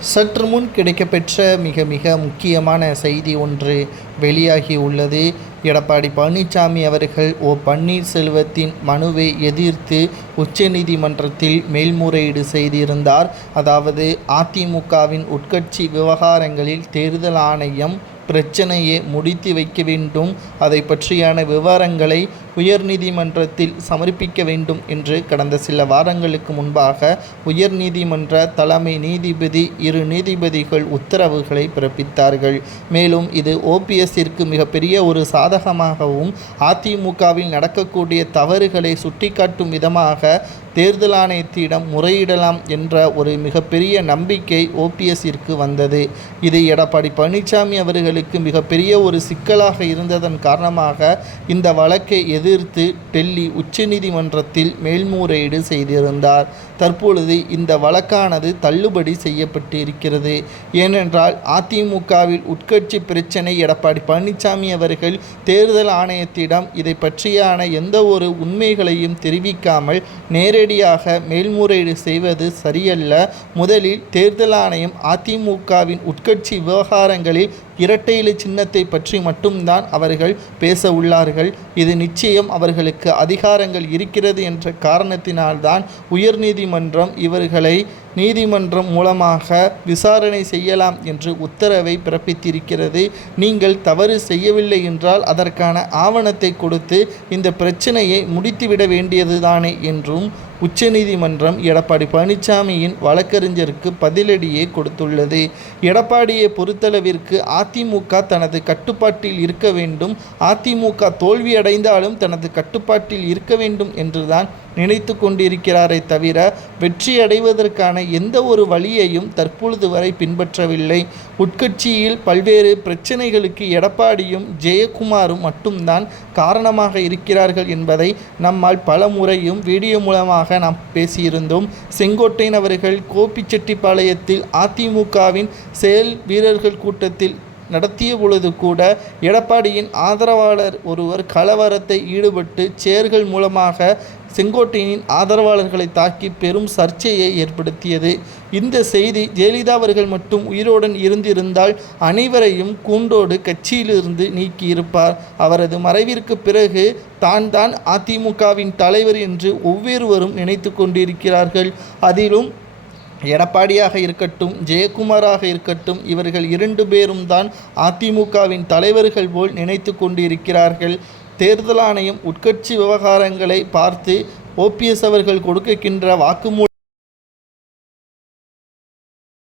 சற்று முன் கிடைக்கப்பெற்ற மிக மிக முக்கியமான செய்தி ஒன்று வெளியாகி உள்ளது. எடப்பாடி பழனிசாமி அவர்கள் ஓ பன்னீர்செல்வத்தின் மனுவை எதிர்த்து உச்சநீதிமன்றத்தில் மேல்முறையீடு செய்திருந்தார். அதாவது அதிமுகவின் உட்கட்சி விவகாரங்களில் தேர்தல் ஆணையம் பிரச்சனையை முடித்து வைக்க வேண்டும். அதை பற்றியான விவரங்களை உயர்நீதிமன்றத்தில் சமர்ப்பிக்க வேண்டும் என்று கடந்த சில வாரங்களுக்கு முன்பாக உயர்நீதிமன்ற தலைமை நீதிபதி இரு நீதிபதிகள் உத்தரவுகளை பிறப்பித்தார்கள். மேலும் இது ஓபிஎஸ்ஸிற்கு மிகப்பெரிய ஒரு சாதகமாகவும் அதிமுகவில் நடக்கக்கூடிய தவறுகளை சுட்டிக்காட்டும் விதமாக தேர்தல் ஆணையத்திடம் முறையிடலாம் என்ற ஒரு மிகப்பெரிய நம்பிக்கை ஓபிஎஸ்ஸிற்கு வந்தது. இது எடப்பாடி பழனிசாமி அவர்களுக்கு மிகப்பெரிய ஒரு சிக்கலாக இருந்ததன் காரணமாக இந்த வழக்கை எதிர்த்து டெல்லி உச்சநீதிமன்றத்தில் மேல்முறையீடு செய்திருந்தார். தற்பொழுது இந்த வழக்கானது தள்ளுபடி செய்யப்பட்டு இருக்கிறது ஏனென்றால் அதிமுகவில் உட்கட்சி பிரச்சனை எடப்பாடி பழனிசாமி அவர்கள் தேர்தல் ஆணையத்திடம் இதை பற்றியான எந்த ஒரு உண்மைகளையும் தெரிவிக்காமல் நேரடியாக மேல்முறையீடு செய்வது சரியல்ல. முதலில் தேர்தல் ஆணையம் அதிமுகவின் உட்கட்சி விவகாரங்களில் இரட்டை இலை சின்னத்தை பற்றி மட்டும்தான் அவர்கள் பேச உள்ளார்கள். இது நிச்சயம் அவர்களுக்கு அதிகாரங்கள் இருக்கிறது என்ற காரணத்தினால்தான் உயர்நீதிமன்றம் இவர்களை நீதிமன்றம் மூலமாக விசாரணை செய்யலாம் என்று உத்தரவை பிறப்பித்திருக்கிறது. நீங்கள் தவறு செய்யவில்லை என்றால் அதற்கான ஆவணத்தை கொடுத்து இந்த பிரச்சனையை முடித்துவிட வேண்டியதுதானே என்றும் உச்சநீதிமன்றம் எடப்பாடி பழனிசாமியின் வழக்கறிஞருக்கு பதிலடியை கொடுத்துள்ளது. எடப்பாடியை பொறுத்தளவிற்கு அதிமுக தனது கட்டுப்பாட்டில் இருக்க வேண்டும். அதிமுக தோல்வியடைந்தாலும் தனது கட்டுப்பாட்டில் இருக்க வேண்டும் என்றுதான் நினைத்து கொண்டிருக்கிறாரே தவிர வெற்றியடைவதற்கான எந்த ஒரு வழியையும் தற்பொழுது வரை பின்பற்றவில்லை. உட்கட்சியில் பல்வேறு பிரச்சனைகளுக்கு எடப்பாடியும் ஜெயக்குமாரும் மட்டும்தான் காரணமாக இருக்கிறார்கள் என்பதை நம்மால் பல முறையும் வீடியோ மூலமாக நாம் பேசியிருந்தோம். செங்கோட்டையன் அவர்கள் கோபிச்செட்டிப்பாளையத்தில் அதிமுகவின் செயல் வீரர்கள் கூட்டத்தில் நடத்திய பொழுது கூட எடப்பாடியின் ஆதரவாளர் ஒருவர் கலவரத்தை ஈடுபட்டு சேர்கள் மூலமாக செங்கோட்டையனின் ஆதரவாளர்களை தாக்கி பெரும் சர்ச்சையை ஏற்படுத்தியது. இந்த செய்தி ஜெயலலிதா அவர்கள் மட்டும் உயிரோடன் இருந்திருந்தால் அனைவரையும் கூண்டோடு கட்சியிலிருந்து நீக்கியிருப்பார். அவரது மறைவிற்கு பிறகு தான் தான் அதிமுகவின் தலைவர் என்று ஒவ்வொருவரும் நினைத்து கொண்டிருக்கிறார்கள். அதிலும் எடப்பாடியாக இருக்கட்டும் ஜெயக்குமாராக இருக்கட்டும் இவர்கள் இரண்டு பேரும் தான் அதிமுகவின் தலைவர்கள் போல் நினைத்து கொண்டிருக்கிறார்கள். தேர்தல் ஆணையம் உட்கட்சி விவகாரங்களை பார்த்து ஓபிஎஸ் அவர்கள் கொடுக்கின்ற வாக்குமூலம்